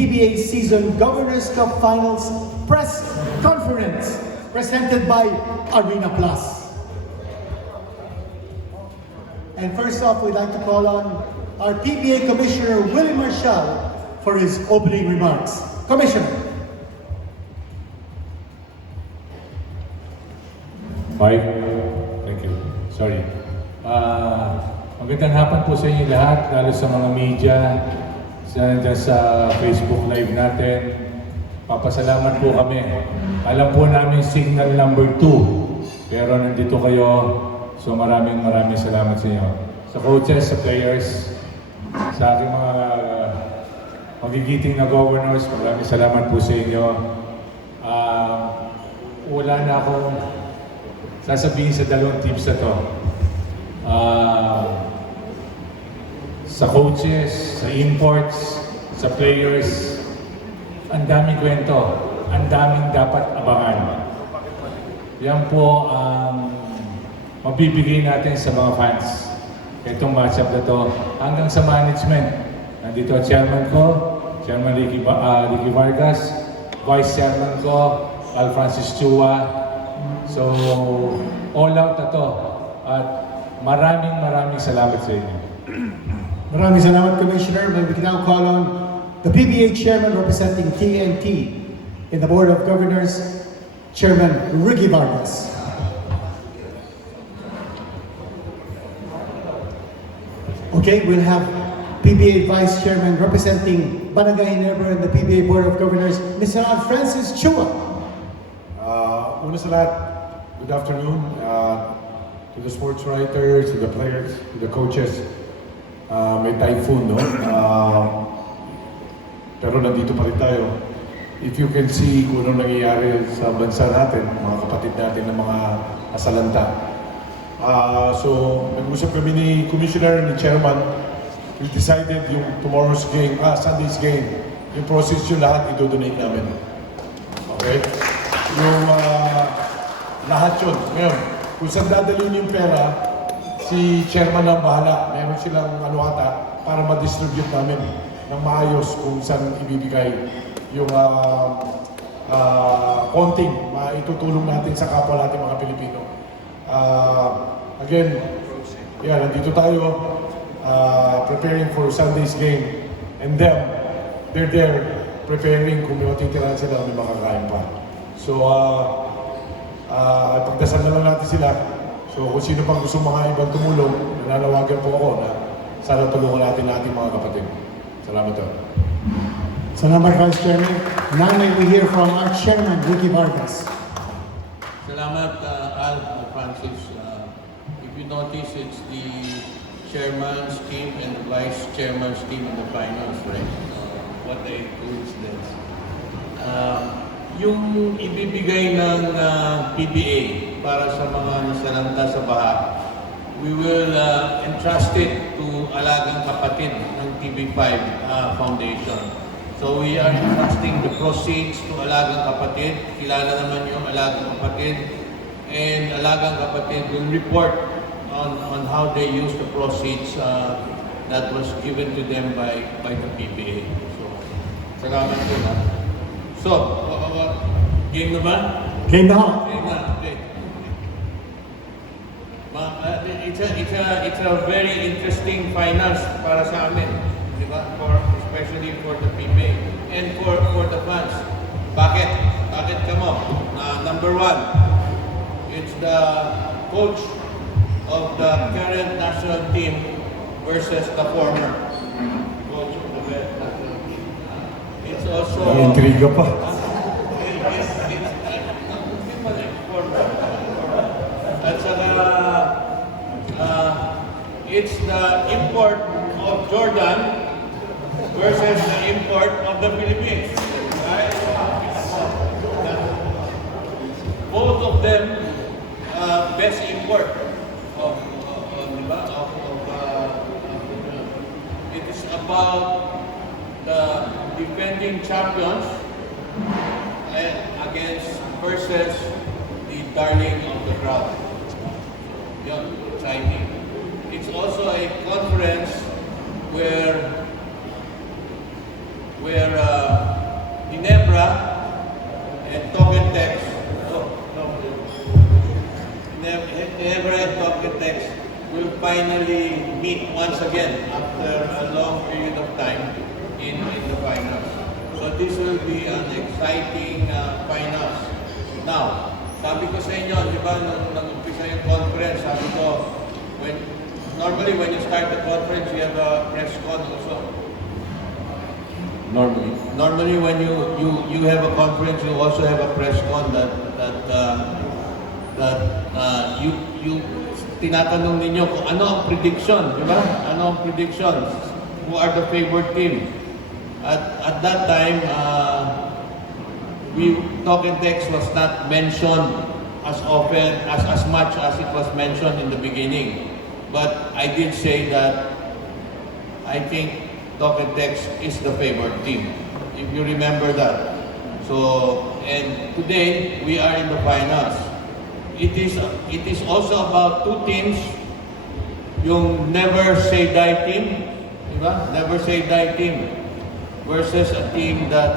PBA Season Governors Cup Finals Press Conference presented by Arena Plus. And first off, we'd like to call on our PBA Commissioner, Willie Marshall, for his opening remarks. Commissioner. Mike, thank you. Sorry. Magandang hapon po sa inyo lahat, lalo sa mga media, dyan sa Facebook Live natin. Papasalamat po kami. Alam po namin signal number 2, pero nandito kayo. So maraming salamat sa inyo. Sa coaches, sa players, sa aking mga magigiting na governors, maraming salamat po sa inyo. Wala na akong sasabihin sa dalawang teams na to. Sa coaches, sa imports, sa players, ang daming kwento, ang daming dapat abangan. Yan po ang mabibigay natin sa mga fans. Itong matchup na to, hanggang sa management. Nandito ang chairman ko, Chairman Ricky Vargas, Vice Chairman ko, Al Francis Chua. So, all out na to. At maraming salamat sa inyo. Maraming salamat, Commissioner. We can now call on the PBA Chairman representing TNT in the Board of Governors, Chairman Ricky Vargas. Okay, we'll have PBA Vice Chairman representing Barangay Ginebra in the PBA Board of Governors, Mr. Al Francis Chua. Una sa lahat, good afternoon to the sports writers, to the players, to the coaches. May typhoon, no? Pero nandito pa rin tayo. If you can see kung anong nangyayari sa bansa natin, mga kapatid natin na mga asalanta. So, nag-usap kami ni Commissioner, ni Chairman. We decided yung tomorrow's game, Sunday's game, yung process yung lahat i-donate namin. Okay? Yung lahat yun. Ngayon, kung saan dadalhin yung pera, si Chairman ang bahala. Meron silang ata para ma-distribute namin ng maayos kung saan ibibigay yung konting maitutulong natin sa kapwa natin mga Pilipino. Again, nandito tayo preparing for Sunday's game, and then they're there preparing kung may matitirahan sila, may makakain pa. So, pagdasal na lang natin sila. So kung sino pang gusto mga ibang tumulong, nananawagan po ako na sana tulungan natin mga kapatid. Salamat po. Salamat, Vice Chairman. Now may we hear from our Chairman, Ricky Vargas. Salamat, Al Francis. If you notice, it's the Chairman's team and the Vice Chairman's team in the finals, right? What a coincidence. Yung ibibigay ng PBA para sa mga nasalanta sa baha, we will entrust it to Alagang Kapatid ng TV5 Foundation. So we are entrusting the proceeds to Alagang Kapatid. Kilala naman yung Alagang Kapatid. And Alagang Kapatid will report on how they use the proceeds that was given to them by the PBA. So, salamat po na. So, game na ba? Game na. Game na, okay. It's a very interesting finals para sa amin, di ba? Especially for the PBA and for the fans. Bakit? Bakit ka mo? Number 1, it's the coach of the current national team versus the former coach of the national team. It's also... Intriga pa. At saka, it's the import of Jordan versus the import of the Philippines. Right? Both of them best import of it is about the defending champions against versus the darling of the crowd. Yun, exciting. It's also a conference where Ginebra and Tnt Ginebra and Tnt will finally meet once again after a long period of time in the finals. So this will be an exciting finals. Now, sabi ko sa inyo, di ba, nung nag-umpisa yung conference, sabi ko, normally when you start the conference, you have a press con also. Normally when you have a conference, you also have a press con that you tinatanong ninyo kung ano ang prediction, di ba? Ano ang prediction? Who are the favorite team? At that time, Tnt was not mentioned as often, as much as it was mentioned in the beginning. But I did say that I think Tnt is the favorite team, if you remember that. So, and today, we are in the finals. It is also about two teams, yung never say die team, di ba? Never say die team versus a team that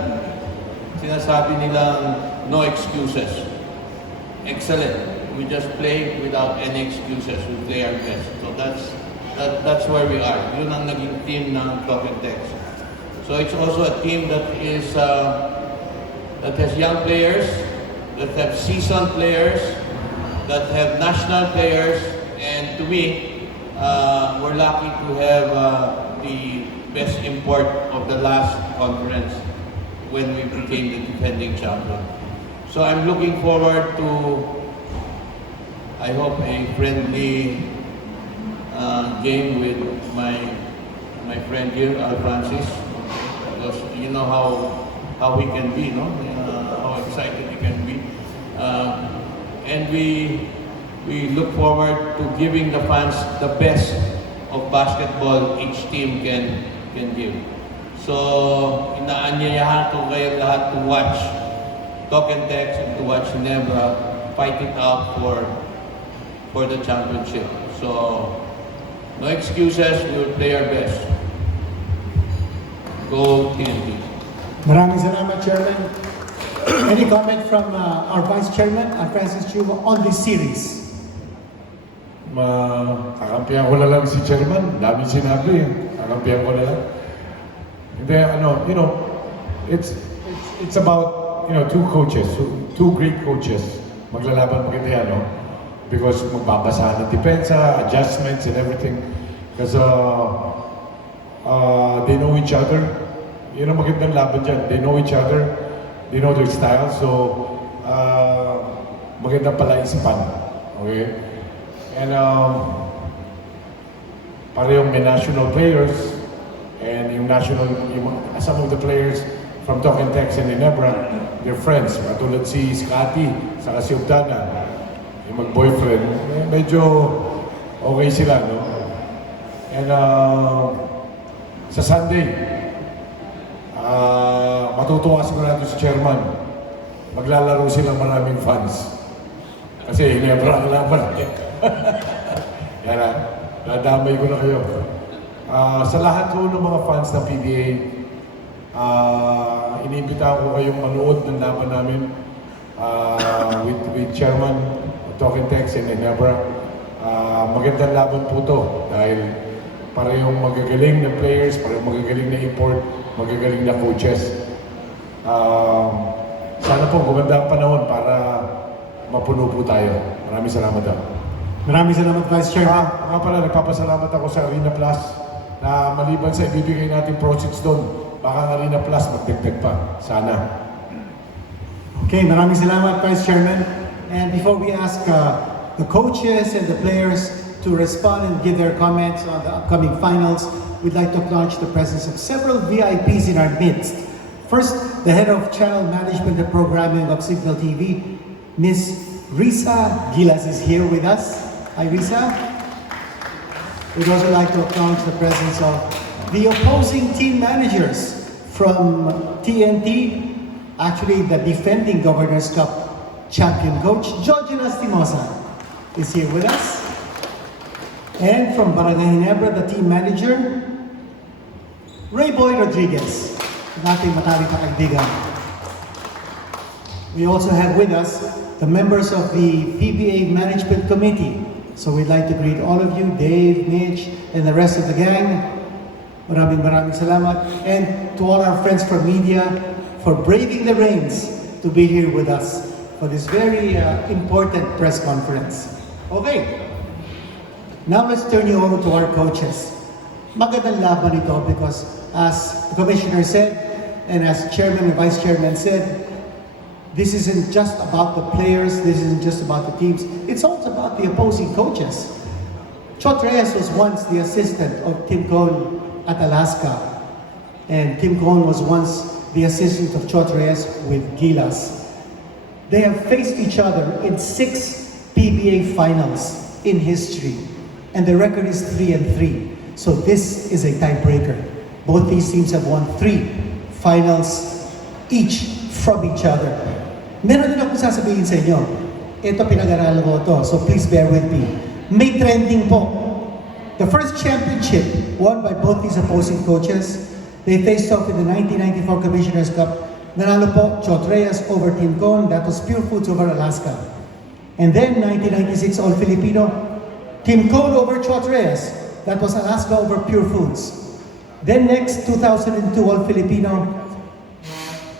sinasabi nilang no excuses. Excellent. We just play without any excuses. We play our best. So that's where we are. Yun ang naging team ng Tnt. So it's also a team that is that has young players, that have seasoned players, that have national players, and to me, we're lucky to have the best import of the last conference when we became the defending champion. So I'm looking forward to, I hope, a friendly game with my friend here, Al Francis, because you know how he can be, no? How excited he can be, and we look forward to giving the fans the best of basketball each team can give. So inaanyayahan ko kayo lahat to watch Tnt and to watch Ginebra fight it out for the championship. So no excuses, we will play our best. Go TNT. Maraming salamat, Chairman. Any comment from our Vice Chairman, Francis Chugo, on this series? Kakampihan ko na lang si Chairman. Daming sinabi. Kakampihan ko na lang. Hindi, it's about, two coaches, two great coaches. Maglalaban maganda yan, no? Because magbabasahan ng depensa, adjustments and everything. Because they know each other. Yun ang magandang laban dyan. They know each other. They know their style. So, magandang palaisipan. Okay? And parehong may national players and yung some of the players from Tnt and Ginebra, they're friends. Katulad si Scotty, saka si Ugdana, yung mag-boyfriend, medyo okay sila, no? And sa Sunday, matutuwa sigurado si Chairman. Maglalaro silang maraming fans. Kasi Ginebra ang laban. Yan na, nadamay ko na kayo. Sa lahat po ng mga fans ng PBA, iniimbitahan ko kayong manood ng laban namin with Chairman Tnt and Ginebra. Magandang laban po to dahil parehong magagaling na players, parehong magagaling na import, magagaling na coaches. Sana po gumanda ang panahon para mapuno po tayo. Maraming salamat daw. Maraming salamat, Vice Chairman. Nga pala, nagpapasalamat ako sa Arena Plus na maliban sa ibibigay natin proceeds doon, baka ang Arena Plus magdagdag pa. Sana. Okay, maraming salamat, Vice Chairman. And before we ask the coaches and the players to respond and give their comments on the upcoming finals, we'd like to acknowledge the presence of several VIPs in our midst. First, the head of channel management and programming of Signal TV, Miss Risa Gilas is here with us. Hi, Risa. We'd also like to acknowledge the presence of the opposing team managers from TNT, actually the defending Governor's Cup champion coach, George Lastimosa is here with us. And from Barangay Ginebra, the team manager, Ray Boy Rodriguez, nating mataling kakaibigan. We also have with us the members of the PBA Management Committee. So we'd like to greet all of you, Dave, Mitch, and the rest of the gang. Maraming salamat. And to all our friends from media for braving the rains to be here with us for this very important press conference. Okay, now let's turn you over to our coaches. Magandang laban ito because as the Commissioner said, and as Chairman and Vice Chairman said, this isn't just about the players, this isn't just about the teams, it's also about the opposing coaches. Chot Reyes was once the assistant of Tim Cohn at Alaska, and Tim Cohn was once the assistant of Chot Reyes with Gilas. They have faced each other in 6 PBA finals in history, and the record is 3-3. So this is a tiebreaker. Both these teams have won 3 finals each from each other. Meron din akong sasabihin sa inyo. Ito pinag-aralan ko to, so please bear with me. May trending po. The first championship won by both these opposing coaches. They faced off in the 1994 Commissioner's Cup. Nanalo po Chot Reyes over Tim Cohn. That was Pure Foods over Alaska. And then 1996 All-Filipino. Tim Cohn over Chot Reyes. That was Alaska over Pure Foods. Then next 2002 All-Filipino.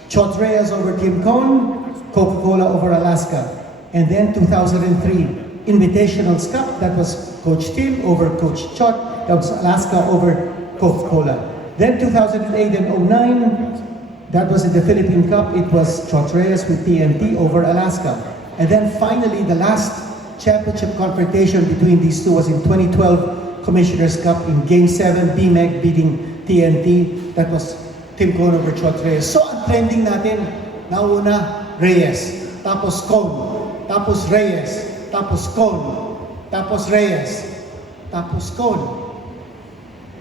Chot Reyes over Tim Cohn. Coca-Cola over Alaska. And then 2003 Invitationals Cup, that was Coach Tim over Coach Chot, that was Alaska over Coca-Cola. Then 2008 and 09, that was in the Philippine Cup, it was Chot Reyes with TNT over Alaska. And then finally, the last championship confrontation between these two was in 2012 Commissioner's Cup in Game 7, BMEG beating TNT, that was Tim Cohn over Chot Reyes. So ang trending natin, nauna Reyes, tapos Cohn, tapos Reyes, tapos Cohn, tapos Reyes, tapos Cohn.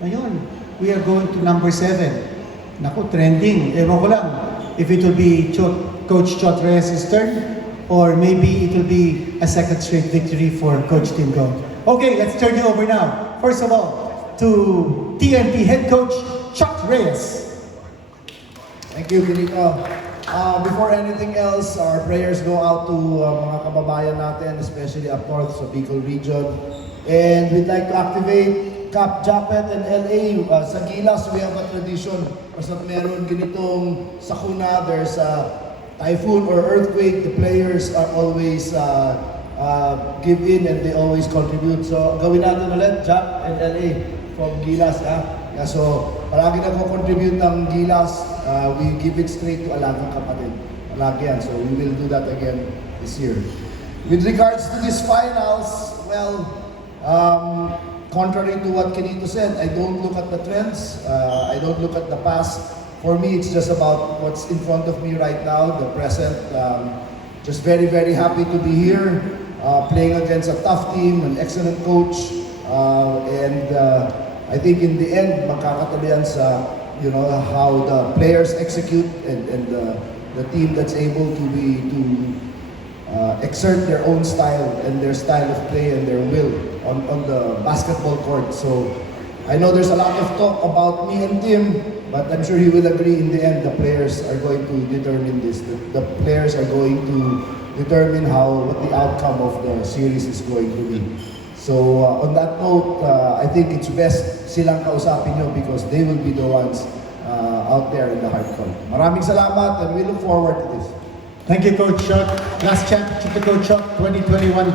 Ngayon, we are going to number 7. Naku, trending. Ewan ko lang if it will be Coach Chot Reyes' turn or maybe it will be a second straight victory for Coach Tim Cohn. Okay, let's turn you over now. First of all, to TNT head coach Chot Reyes. Thank you, Benito. Before anything else, our prayers go out to mga kababayan natin, especially up north sa Bicol region. And we'd like to activate Cap Japet and LA. Sa Gilas, we have a tradition. Basta meron ganitong sakuna, there's a typhoon or earthquake, the players are always give in and they always contribute. So gawin natin ulit, Jap and LA from Gilas. Yeah, so palagi nagko-contribute ng Gilas, we give it straight to Alagang Kapatid. Palagi yan. So we will do that again this year. With regards to these finals, well, contrary to what Kenito said, I don't look at the trends. I don't look at the past. For me, it's just about what's in front of me right now, the present. Just very, very happy to be here, playing against a tough team, an excellent coach, and I think in the end, makakatalian sa how the players execute and the team that's able to exert their own style and their style of play and their will on the basketball court. So I know there's a lot of talk about me and Tim, but I'm sure he will agree in the end the players are going to determine this. The players are going to determine what the outcome of the series is going to be. So on that note, I think it's best silang kausapin nyo because they will be the ones out there in the hard court. Maraming salamat and we look forward to this. Thank you, Coach Chuck. Last championship to Coach Chuck, 2021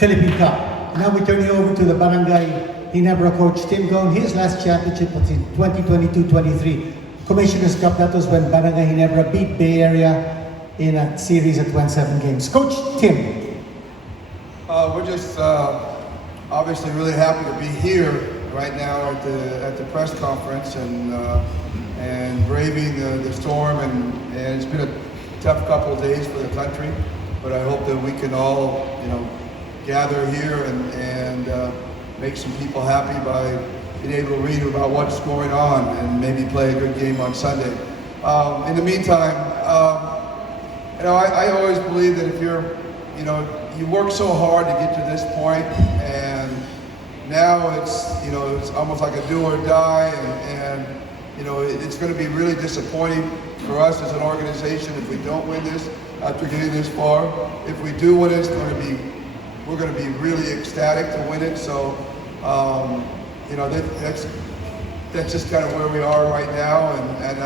Philippine Cup. Now we turn you over to the Barangay Ginebra coach Tim Cohn. His last championship was in 2022-23 Commissioner's Cup. That was when Barangay Ginebra beat Bay Area in a series that went 7 games. Coach Tim. We're just obviously really happy to be here right now at the press conference and braving the storm and it's been a tough couple of days for the country, but I hope that we can all gather here and make some people happy by being able to read about what's going on and maybe play a good game on Sunday. In the meantime, I always believe that if you work so hard to get to this point, and now it's almost like a do or die, and it's going to be really disappointing for us as an organization, if we don't win this after getting this far, if we do win it, we're going to be really ecstatic to win it. So, you know, that's just kind of where we are right now, and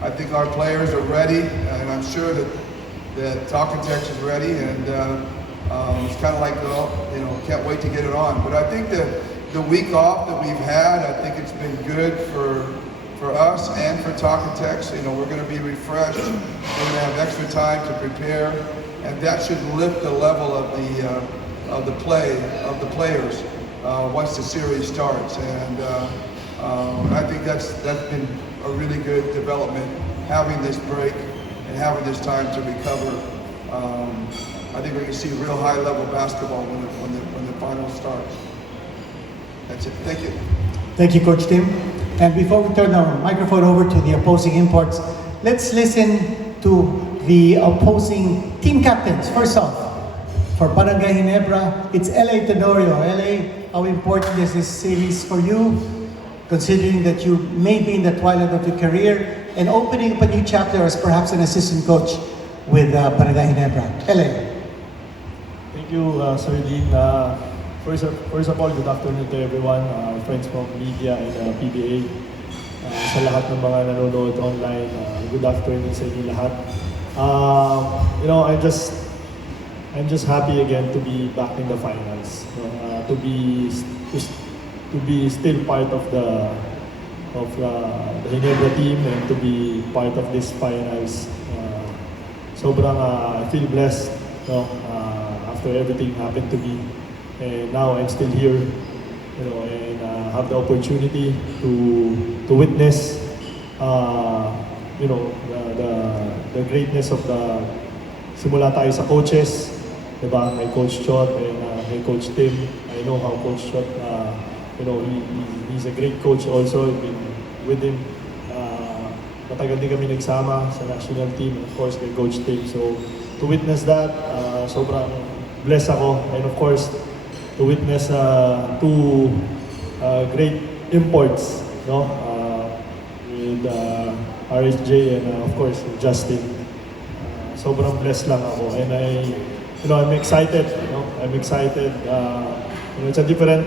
I think our players are ready, and I'm sure that Talking Tex is ready, and it's kind of like, you know, can't wait to get it on. But I think the week off that we've had, I think it's been good for us and for Talking Tex. You know, we're going to be refreshed. We're going to have extra time to prepare, and that should lift the level of the players once the series starts. And I think that's been a really good development, having this break and having this time to recover. I think we can see real high-level basketball when the finals starts. That's it. Thank you. Thank you, Coach Tim. And before we turn our microphone over to the opposing imports, let's listen to the opposing team captains. First off, for Barangay Ginebra, it's LA Tenorio. LA, how important is this series for you, considering that you may be in the twilight of your career and opening up a new chapter as perhaps an assistant coach with Barangay Ginebra? LA. Thank you, Sir Dean. First of all, good afternoon to everyone, friends from media and PBA. Sa lahat ng mga nanonood online, good afternoon sa inyo lahat. You know, I'm just happy again to be back in the finals. To be still part of the Ginebra team and to be part of this finals. Sobrang I feel blessed, after everything happened to me. And now I'm still here, you know, and have the opportunity to witness, you know, the greatness of the simula tayo sa coaches, diba? Kay Coach Chot and kay Coach Tim. I know how Coach Chot, you know, he's a great coach also. I've been with him. Matagal din kami nagsama sa national team, and of course kay Coach Tim. So to witness that, sobrang blessed ako, and of course to witness two great imports, no? With RSJ and of course Justin. Sobrang blessed lang ako, and I'm excited. I'm excited. It's a different,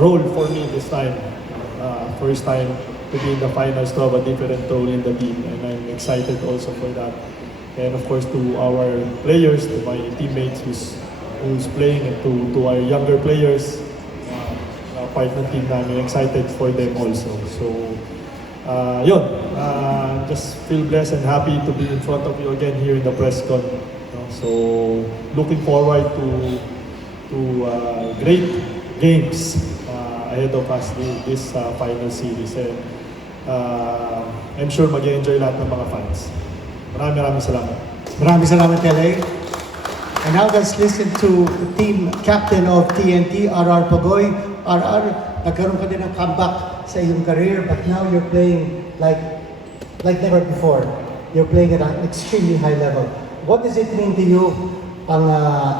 role for me this time. First time to be in the finals, to have a different role in the team, and I'm excited also for that. And of course to our players, to my teammates who's playing, and to our younger players, part ng team namin, excited for them also. So, just feel blessed and happy to be in front of you again here in the press con. So, looking forward to great games ahead of us this final series. And I'm sure mag-enjoy lahat ng mga fans. Maraming salamat. Maraming salamat, LA. And now let's listen to the team captain of TNT, RR Pagoy. RR, nagkaroon ka din ng comeback sa iyong career, but now you're playing like never before. You're playing at an extremely high level. What does it mean to you ang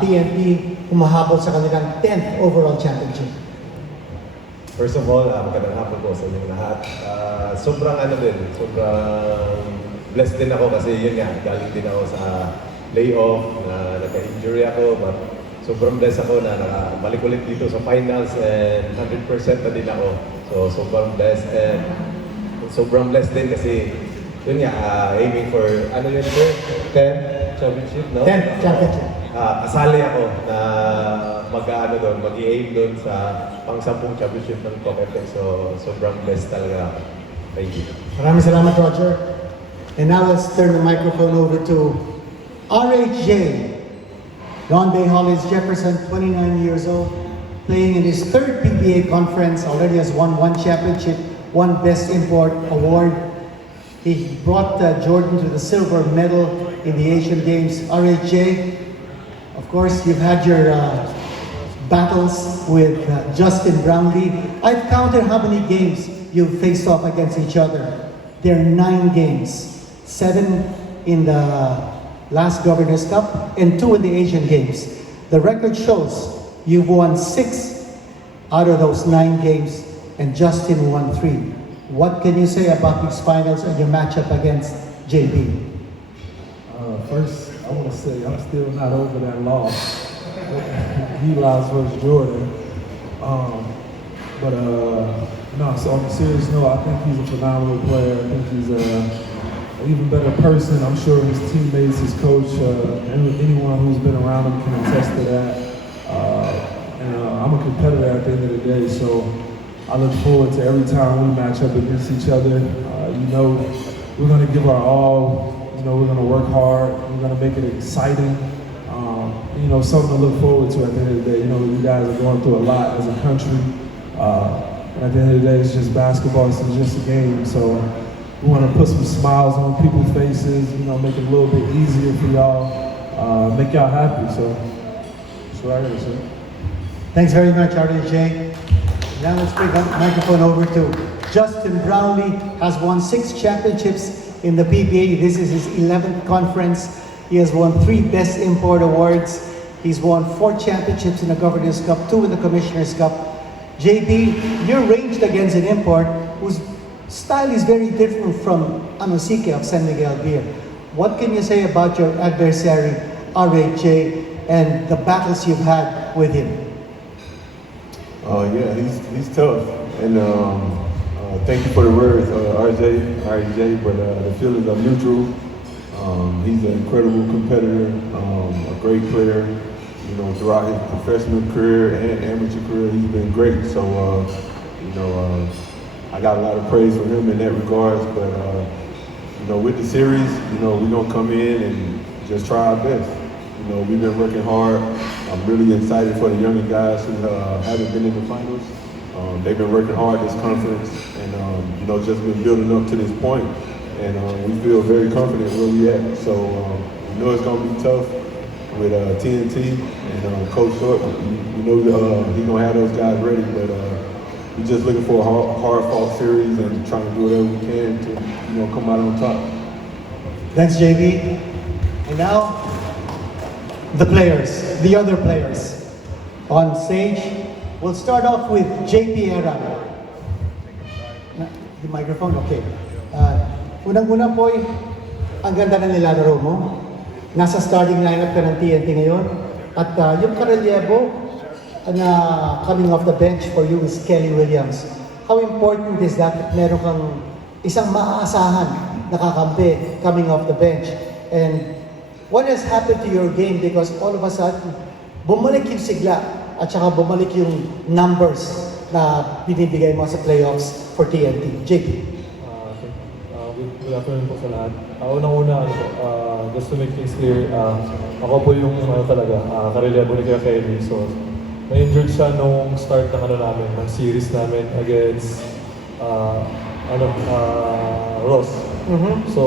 TNT humahabol sa kanilang 10th overall championship? First of all, magandang hapon po sa inyong lahat. Sobrang blessed din ako kasi yun nga, galing din ako sa layoff, na nagka-injury ako, but sobrang blessed ako na nakabalik ulit dito sa finals, and 100% na din ako. So sobrang blessed, and sobrang blessed din kasi yun nga, aiming for, 10th championship, no? 10th championship. Kasali ako na mag-i-aim doon sa pang-10 championship ng Cometex. So sobrang blessed talaga ako. Thank you. Maraming salamat, Roger. And now let's turn the microphone over to RHJ. Hollis-Jefferson, 29 years old, playing in his third PBA conference, already has won one championship, one Best Import award. He brought Jordan to the silver medal in the Asian Games. RHJ, of course, you've had your battles with Justin Brownlee. I've counted how many games you've faced off against each other. There are 9 games, 7 in the last Governor's Cup and 2 in the Asian Games. The record shows you've won 6 out of those 9 games, and Justin won 3. What can you say about these finals and your matchup against JB? First, I want to say I'm still not over that loss. He lost versus Jordan. No, so on a serious note, I think he's a phenomenal player. I think he's an even better person. I'm sure his teammates, his coach, anyone who's been around him can attest to that. I'm a competitor at the end of the day, so I look forward to every time we match up against each other. We're going to give our all. We're going to work hard. We're going to make it exciting. Something to look forward to at the end of the day. You guys are going through a lot as a country. And at the end of the day, it's just basketball. It's just a game. So we want to put some smiles on people's faces. Make it a little bit easier for y'all. Make y'all happy. So that's what I gotta say. Thanks very much, RJ. Now let's bring the microphone over to Justin Brownlee. Has won 6 championships in the PBA. This is his 11th conference. He has won 3 Best Import Awards. He's won 4 championships in the Governor's Cup, 2 in the Commissioner's Cup. JB, you're ranged against an import whose style is very different from Anosike of San Miguel Beer. What can you say about your adversary, RJ, and the battles you've had with him? Yeah, he's tough, and thank you for the words, RJ. But the feelings are mutual. He's an incredible competitor, a great player. Throughout his professional career and amateur career, he's been great. So, I got a lot of praise for him in that regards. But with the series, we're gonna come in and just try our best. We've been working hard. I'm really excited for the younger guys who haven't been in the finals. They've been working hard this conference, and just been building up to this point. And we feel very confident where we at. So we know it's gonna be tough with TNT and Coach Short. He's gonna have those guys ready, but we're just looking for a hard-fought series and trying to do whatever we can to come out on top. Thanks, JB. And now, the other players on stage. We'll start off with JP Era. The microphone, okay. Unang-una po, ang ganda ng nilalaro mo. Nasa starting lineup ka ng TNT ngayon. At yung karelyebo na coming off the bench for you is Kelly Williams. How important is that meron kang isang maaasahan na kakampi coming off the bench? And what has happened to your game because all of a sudden, bumalik yung sigla at saka bumalik yung numbers na binibigay mo sa playoffs for TNT. JP. Good afternoon po sa lahat. Unang-una, just to make things clear, ako po yung karelyebo ni Kuya Kelly. So, na-injured siya nung start ng series namin against Ross. So,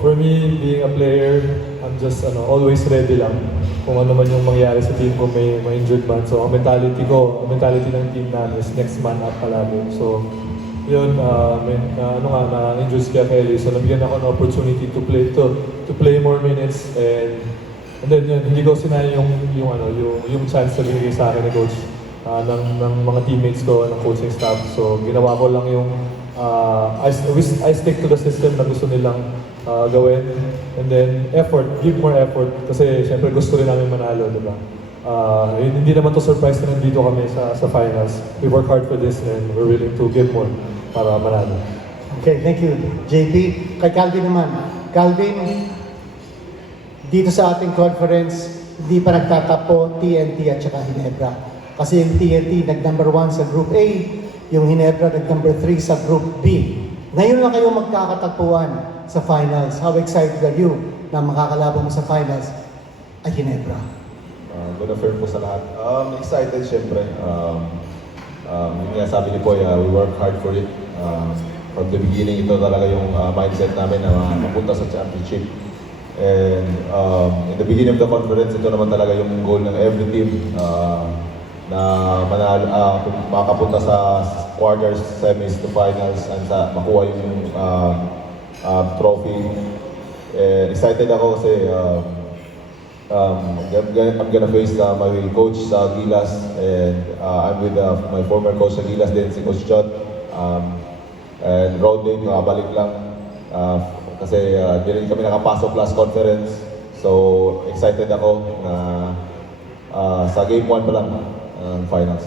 for me, being a player, I'm just always ready lang kung ano man yung mangyari sa team ko may injured man. So, ang mentality ng team namin is next man up palagi. So, yun, na-injured si Kuya Kelly. So, nabigyan ako ng opportunity to play more minutes and then yun, hindi ko sinaya yung chance na binigay sa akin ni coach ng mga teammates ko, ng coaching staff. So, ginawa ko lang yung I stick to the system na gusto nilang gawin. And then, give more effort. Kasi, syempre, gusto rin namin manalo, di ba? Hindi naman to surprise na nandito kami sa finals. We work hard for this and we're willing to give more para manalo. Okay, thank you, JP. Kay Calvin naman. Calvin, dito sa ating conference, hindi pa nagtatapo TNT at saka Ginebra. Kasi yung TNT nag-number 1 sa Group A, yung Ginebra nag-number 3 sa Group B. Ngayon lang kayo magkakatagpuan sa finals. How excited are you na makakalaban mo sa finals ay Ginebra? Good afternoon po sa lahat. Excited syempre. Yung nga sabi ni Poy, we work hard for it. From the beginning, ito talaga yung mindset namin na mapunta sa championship. And in the beginning of the conference, ito naman talaga yung goal ng every team na makapunta sa quarters, semis to finals and makuha yung trophy. And excited ako kasi I'm gonna face my coach sa Gilas and I'm with my former coach sa Gilas din, si Coach Jot. And Rodney, balik lang. Kasi di rin kami nakapasok last conference. So, excited ako na sa game 1 pa lang finals.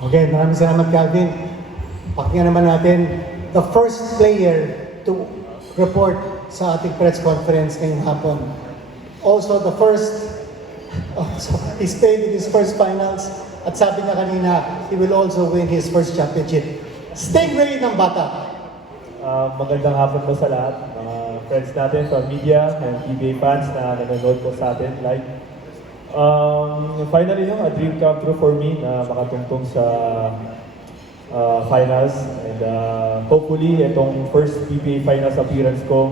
Okay, maraming salamat, Calvin. Pakinggan naman natin the first player to report sa ating press conference ngayong hapon. Also, the first, he stayed in his first finals at sabi niya kanina, he will also win his first championship. Stingray ng bata. Magandang hapon po sa lahat, mga friends natin from media and PBA fans na nanonood po sa atin live. Finally, a dream come true for me na makatungtong sa finals, and hopefully itong first PBA finals appearance ko,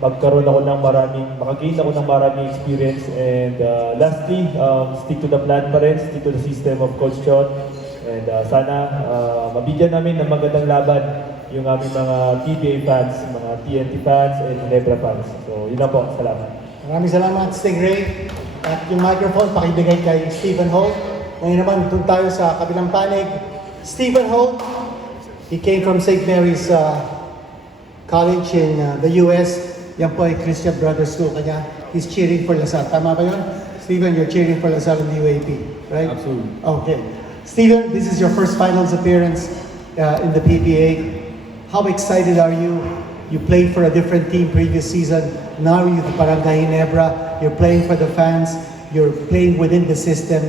magkaroon ako ng makagain ako ng maraming experience, and lastly, stick to the plan pa rin, stick to the system of Coach John, and sana mabigyan namin ng magandang laban yung aming mga PBA fans, mga TNT fans, and Ginebra fans. So yun na po, salamat. Maraming salamat, Stingray. At yung microphone, pakibigay kay Stephen Holt. Ngayon naman, doon tayo sa kabilang panig. Stephen Holt, he came from St. Mary's College in the US. Yan po ay Christian Brothers School kanya. He's cheering for Lasal. Tama ba yun? Stephen, you're cheering for Lasal in the UAP, right? Absolutely. Okay. Stephen, this is your first finals appearance in the PBA. How excited are you? You played for a different team previous season. Now you're the Barangay Ginebra. You're playing for the fans. You're playing within the system.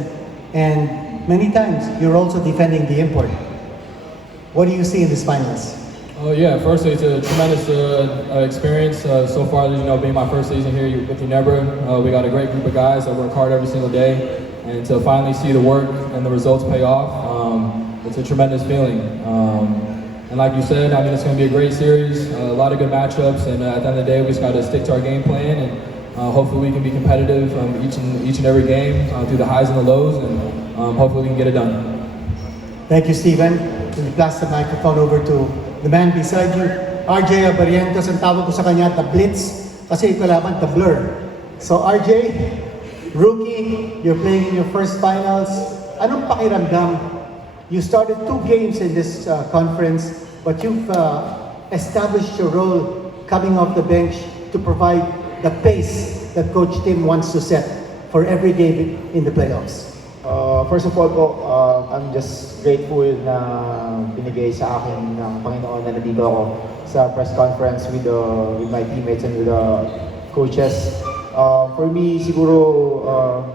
And many times, you're also defending the import. What do you see in this finals? Yeah, firstly, it's a tremendous experience so far. Being my first season here with Ginebra, we got a great group of guys that work hard every single day. And to finally see the work and the results pay off, it's a tremendous feeling. And like you said, I mean, it's going to be a great series, a lot of good matchups, and at the end of the day, we just got to stick to our game plan, and hopefully we can be competitive each and every game through the highs and the lows, and hopefully we can get it done. Thank you, Stephen. Can you pass the microphone over to the man beside you? RJ Abarientos, ang tawag ko sa kanya, the Blitz, kasi ikaw laban, the Blur. So RJ, rookie, you're playing in your first finals. Anong pakiramdam? You started 2 games in this conference, but you've established your role coming off the bench to provide the pace that Coach Tim wants to set for every game in the playoffs. First of all po, I'm just grateful na binigay sa akin ng Panginoon na nandito ako sa press conference with my teammates and with the coaches. For me, siguro,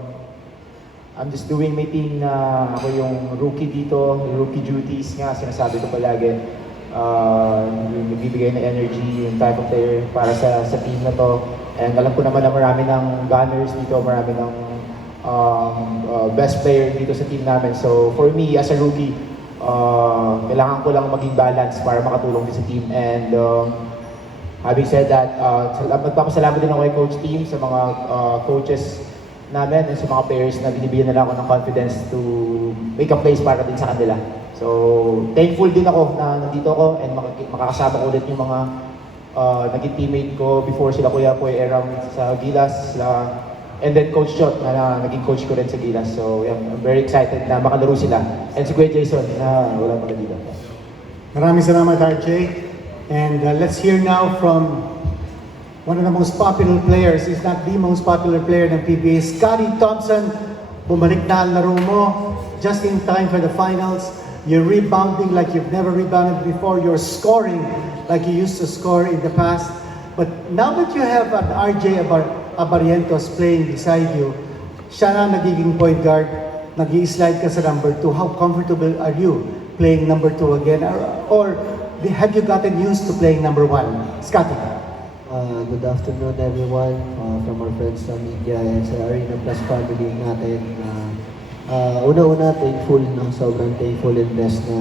I'm just doing my thing na ako yung rookie dito, rookie duties nga, sinasabi ko palagi. Yung nagbibigay na energy, yung type of player para sa team na to. And alam ko naman na marami ng gunners dito, marami ng best player dito sa team namin. So for me, as a rookie, kailangan ko lang maging balance para makatulong din sa team. And having said that, magpapasalamat din ako kay Coach Team, sa mga coaches namin and sa mga players na binibigyan nila ako ng confidence to make a place para din sa kanila. So, thankful din ako na nandito ako and makakasama ko ulit yung mga naging teammate ko before sila Kuya Poy Eram sa Gilas, and then Coach Chot na naging coach ko rin sa Gilas. So, yeah, I'm very excited na makalaro sila. And si Kuya Jason na wala pala dito. Maraming salamat, RJ. And let's hear now from one of the most popular players, if not the most popular player ng PBA, Scotty Thompson. Bumalik na ang laro mo just in time for the finals. You're rebounding like you've never rebounded before. You're scoring like you used to score in the past. But now that you have an RJ Abarientos playing beside you, siya na nagiging point guard, nag-i-slide ka sa number 2. How comfortable are you playing number 2 again? Or have you gotten used to playing number 1? Scotty. Good afternoon everyone from our friends sa media and sa Arena Plus family natin. Una-una thankful, sobrang thankful and blessed na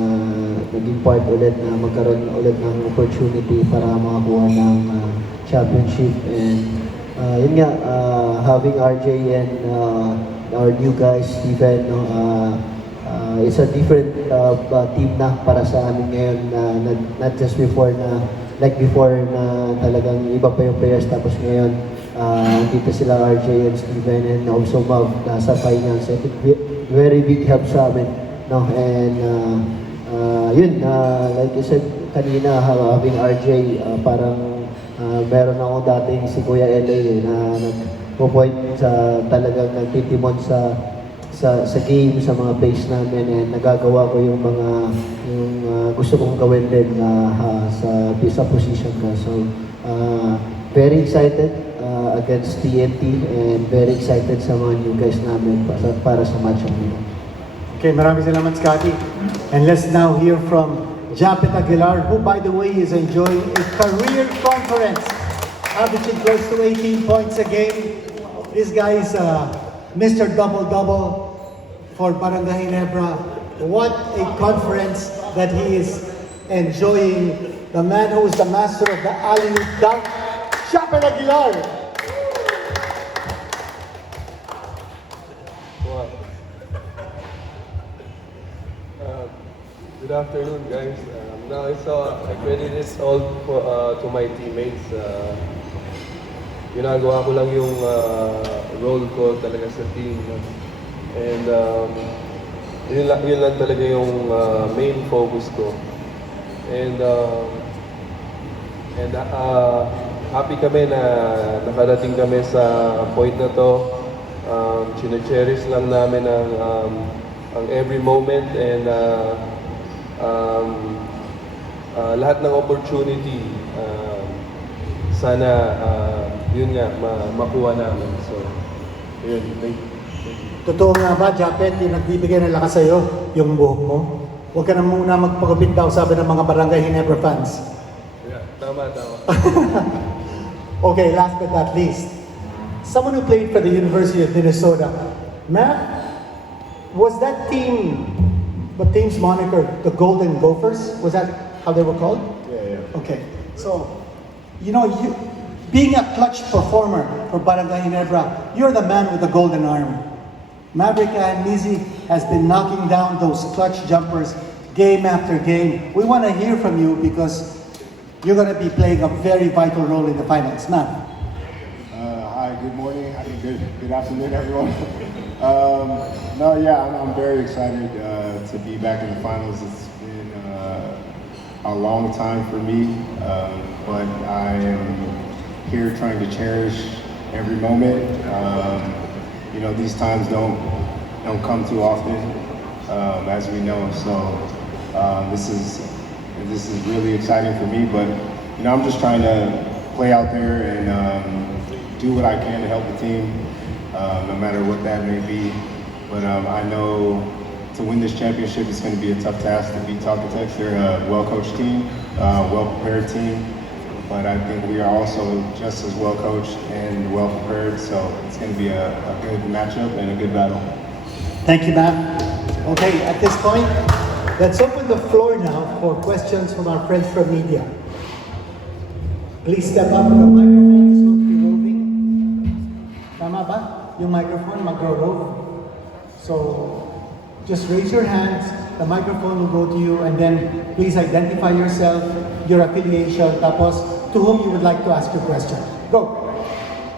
naging part ulit na magkaroon ulit ng opportunity para makakuha ng championship. And yun nga, having RJ and our new guys, Steven, it's a different team na para sa amin ngayon, not just before na like before na talagang iba pa yung players, tapos ngayon dito sila RJ and Steven and also Mav sa finals. I think very big help sa amin, no? And yun, like you said kanina, having RJ, parang meron ako dating si Kuya LA na nagpo-point sa talagang nagtitimon sa game, sa mga plays namin, and nagagawa ko yung mga gusto kong gawin din sa position ko. So, very excited against TNT and very excited sa mga new guys namin para sa match-up nila. Okay, maraming salamat, Scotty. And let's now hear from Japet Aguilar, who, by the way, is enjoying a career conference, averaging close to 18 points a game. This guy is Mr. Double-Double for Barangay Ginebra. What a conference that he is enjoying. The man who is the master of the alley-oop dunk, Japet Aguilar. Good afternoon, guys. Now I credit this all to my teammates. Ginagawa ko lang yung role ko talaga sa team. And yun lang talaga yung main focus ko. And happy kami na nakarating kami sa point na to. Chine-cherish lang namin ang every moment, and lahat ng opportunity, sana yun nga makuha namin. So, yun. Totoo nga ba, Japet, yung nagbibigay ng lakas sa'yo, yung buhok mo? Huwag ka na muna magpagupit daw, sabi ng mga Barangay Ginebra fans. Yeah, tama. Okay, last but not least, someone who played for the University of Minnesota. Matt, was that team, the team's moniker, the Golden Gophers? Was that how they were called? Yeah. Okay, so, you being a clutch performer for Barangay Ginebra, you're the man with the golden arm. Maverick Nizi has been knocking down those clutch jumpers game after game. We want to hear from you because you're going to be playing a very vital role in the finals. Matt. Hi, good morning. Good afternoon, everyone. I'm very excited to be back in the finals. It's been a long time for me, but I am here trying to cherish every moment. These times don't come too often, as we know. So this is really exciting for me. But I'm just trying to play out there and do what I can to help the team, no matter what that may be. But I know to win this championship, it's going to be a tough task to beat Talkatex. They're a well-coached team, well-prepared team. But I think we are also just as well-coached and well-prepared. So it's going to be a good matchup and a good battle. Thank you, Matt. Okay, at this point, let's open the floor now for questions from our friends from media. Please step up. The microphone is going to be roving. Tama ba? Yung microphone magro-rove. So just raise your hands. The microphone will go to you, and then please identify yourself, your affiliation, tapos to whom you would like to ask your question. Go.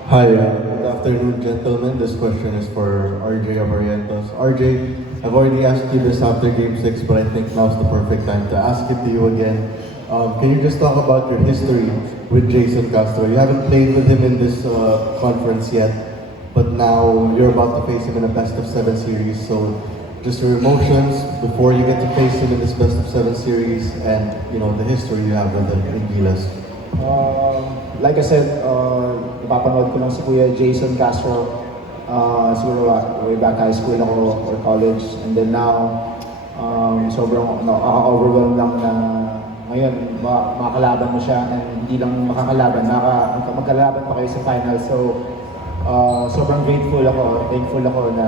Hi, good afternoon, gentlemen. This question is for RJ Abarientos. RJ, I've already asked you this after Game 6, but I think now's the perfect time to ask it to you again. Can you just talk about your history with Jason Castro? You haven't played with him in this conference yet, but now you're about to face him in a best-of-7 series. So, just your emotions before you get to face him in this best-of-7 series, and the history you have with him in Gilas. Like I said, napapanood ko lang si Kuya Jason Castro. Siguro way back high school ako or college, and then now sobrang nakaka-overwhelm lang na ngayon makakalaban mo siya, and hindi lang makakalaban, magkalaban pa kayo sa final. So sobrang thankful ako na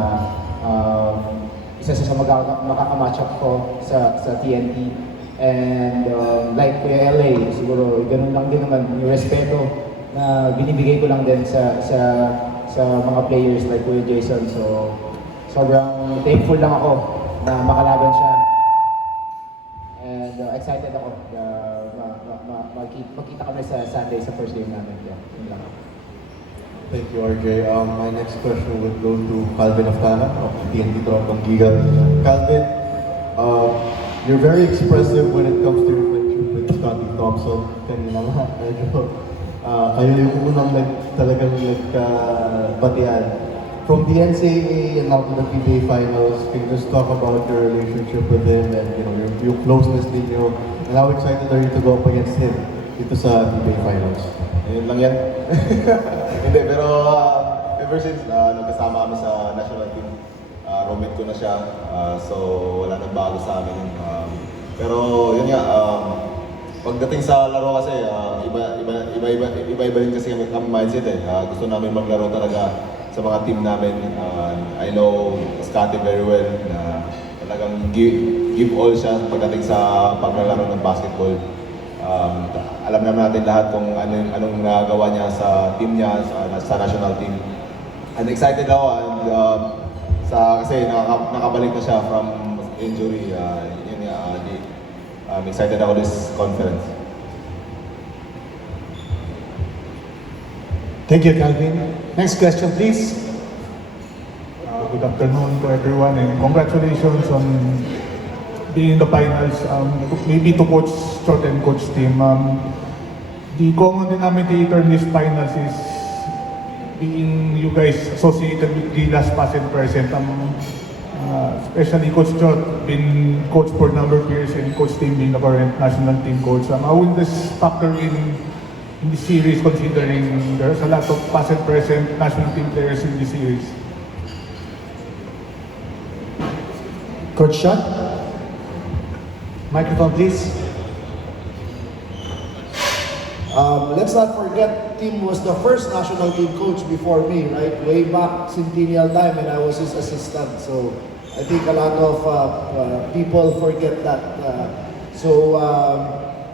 isa sa makaka-match up ko sa TNT. And like Kuya LA, siguro ganun lang din naman yung respeto na binibigay ko lang din sa mga players like Kuya Jason. So sobrang thankful lang ako na makalaban siya. And excited ako na magkita kami sa Sunday sa first game namin. Yeah. Thank you, RJ. My next question would go to Calvin Aftana of Tnt Tropang Giga. Calvin, you're very expressive when it comes to your friendship with Tnt Tropang. Kanina nga, medyo kayo yung unang talagang batian. From the NCAA and now to the PBA finals, can you just talk about your relationship with him and your closeness ninyo, and how excited are you to go up against him dito sa PBA finals? Ayun lang yan. Hindi, pero ever since nagkasama kami sa national team, roommate ko na siya. So wala nang bago sa amin. Pero yun nga, pagdating sa laro kasi, iba-iba rin kasi kami mindset eh. Gusto namin maglaro talaga sa mga team namin. I know Scotty very well na talagang give all siya pagdating sa paglalaro ng basketball. Alam naman natin lahat kung anong nagawa niya sa team niya, sa national team. And excited ako kasi nakabalik na siya from injury. I'm excited about this conference. Thank you, Calvin. Next question, please. Good afternoon to everyone, and congratulations on being in the finals. Maybe to Coach Chot and Coach Tim. The common denominator in this finals is being you guys associated with the last pass and present. Especially Coach Chot been coach for a number of years, and Coach Tim being the current national team coach. How will this factor in the series, considering there's a lot of past and present national team players in the series? Coach Shot, microphone please. Let's not forget, Tim was the first national team coach before me, right? Way back Centennial time, and I was his assistant. So I think a lot of people forget that.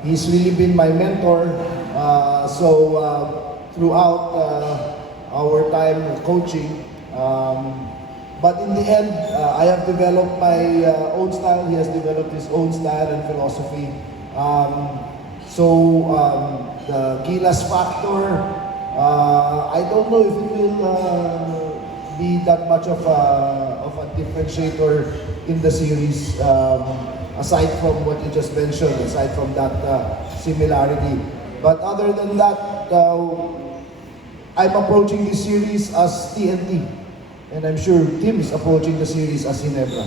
He's really been my mentor. Throughout our time coaching, but in the end, I have developed my own style. He has developed his own style and philosophy. The Gilas factor, I don't know if it will be that much of a differentiator in the series, aside from what you just mentioned, aside from that similarity. But other than that, I'm approaching this series as TNT, and I'm sure Tim is approaching the series as Ginebra.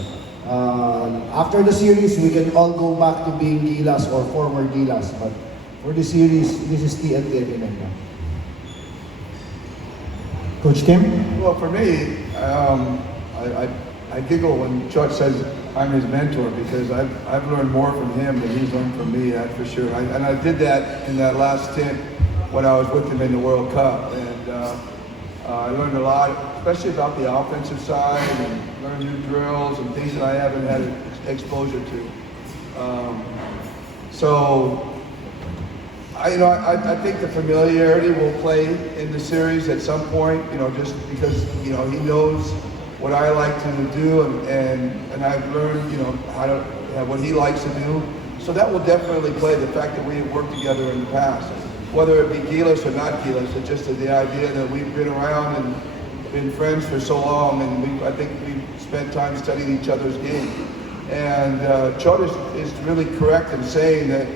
After the series, we can all go back to being Gilas or former Gilas, but for the series, this is TNT and Ginebra. Coach Tim? Well, for me, I giggle when Chuck says I'm his mentor, because I've learned more from him than he's learned from me, that's for sure. And I did that in that last stint when I was with him in the World Cup. And I learned a lot, especially about the offensive side, and learned new drills and things that I haven't had exposure to. I think the familiarity will play in the series at some point, just because, he knows what I like to do, and I've learned, what he likes to do. So that will definitely play, the fact that we have worked together in the past. Whether it be Gilas or not Gilas, it's just the idea that we've been around and been friends for so long, and I think we've spent time studying each other's game. And Chot is really correct in saying that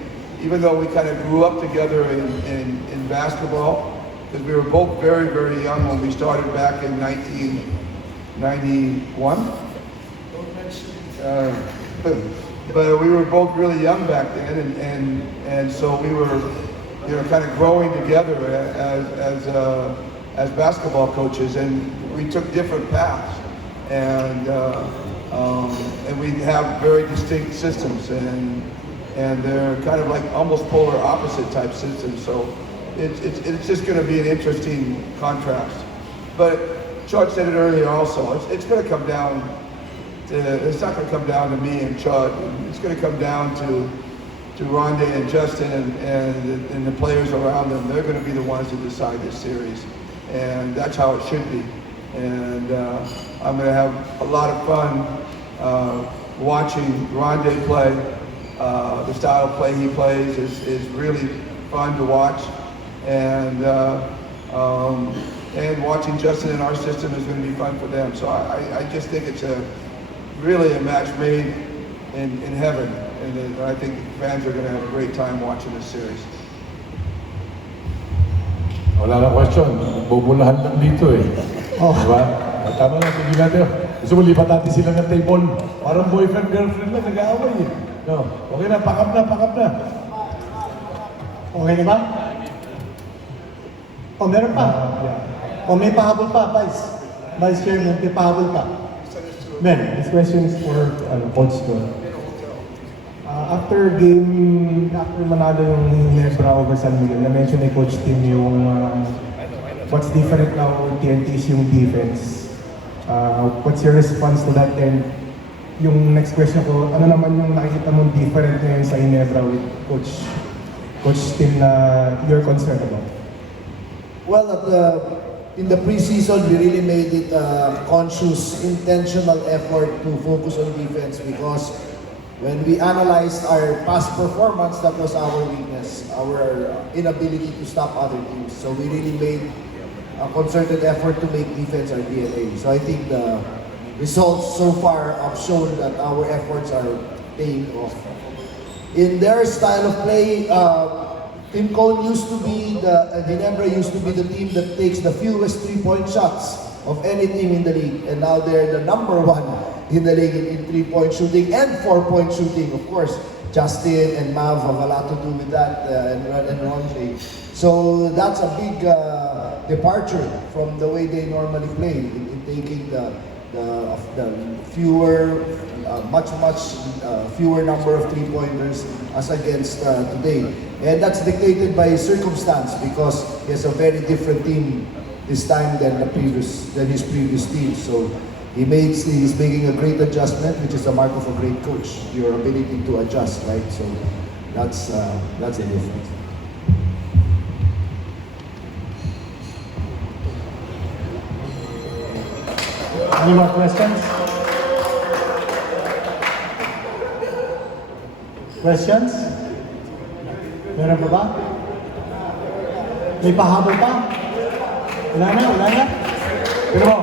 even though we kind of grew up together in basketball, because we were both very, very young when we started back in 1991. But we were both really young back then, and so we were, kind of growing together as basketball coaches, and we took different paths, and we have very distinct systems, and they're kind of like almost polar opposite type systems. So it's just going to be an interesting contrast. But Chud said it earlier also. It's going to come down to. It's not going to come down to me and Chud. It's going to come down to Ronde and Justin and the players around them. They're going to be the ones to decide this series, and that's how it should be. And I'm going to have a lot of fun watching Ronde play. The style of play he plays is really fun to watch, and watching Justin in our system is going to be fun for them. So I just think it's really a match made in heaven, and I think fans are going to have a great time watching this series. Wala na question. Bubulahan lang dito eh. Diba? Tama na, tigil natin. Gusto mo lipat natin sila ng table. Parang boyfriend-girlfriend lang, nag-aaway eh. No. Okay na, pack up na, pack up na. Okay na ba? O, meron pa? O, may pahabol pa, Vice Chairman, may pahabol pa. Men. This question is for Coach John. After manalo yung Ginebra over San Miguel, na-mention ni Coach Tim yung what's different now with TNT is yung defense. What's your response to that? And yung next question ko, ano naman yung nakikita mong different ngayon sa Ginebra with Coach Tim na you're concerned about? Well, in the preseason, we really made it a conscious, intentional effort to focus on defense because when we analyzed our past performance, that was our weakness, our inability to stop other teams. So we really made a concerted effort to make defense our DNA. So I think the results so far have shown that our efforts are paying off. In their style of play, Team Cone used to be Ginebra used to be the team that takes the fewest three-point shots of any team in the league, and now they're the number one in the league in three-point shooting and four-point shooting. Of course, Justin and Mav have a lot to do with that, and Ronjay. So that's a big departure from the way they normally play in taking the fewer, much fewer number of three-pointers as against today. And that's dictated by circumstance because he has a very different team this time than his previous team. So he's making a great adjustment, which is a mark of a great coach. Your ability to adjust, right? So that's a difference. Any more questions? Questions? Meron pa ba? May pahabol pa? Wala na? Pero mo?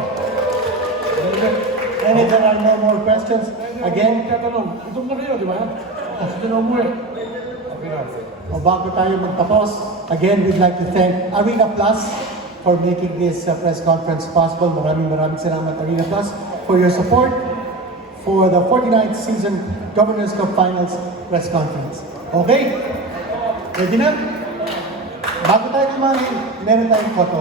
And if there are no more questions, again, Itong na kayo, di ba? Kasi na umuwi. o bago tayo magtapos, again, we'd like to thank Arena Plus for making this press conference possible. Maraming salamat, Arena Plus, for your support for the 49th season Governors Cup Finals press conference. Okay? Ready na? Bago tayo kumain, meron tayong photo.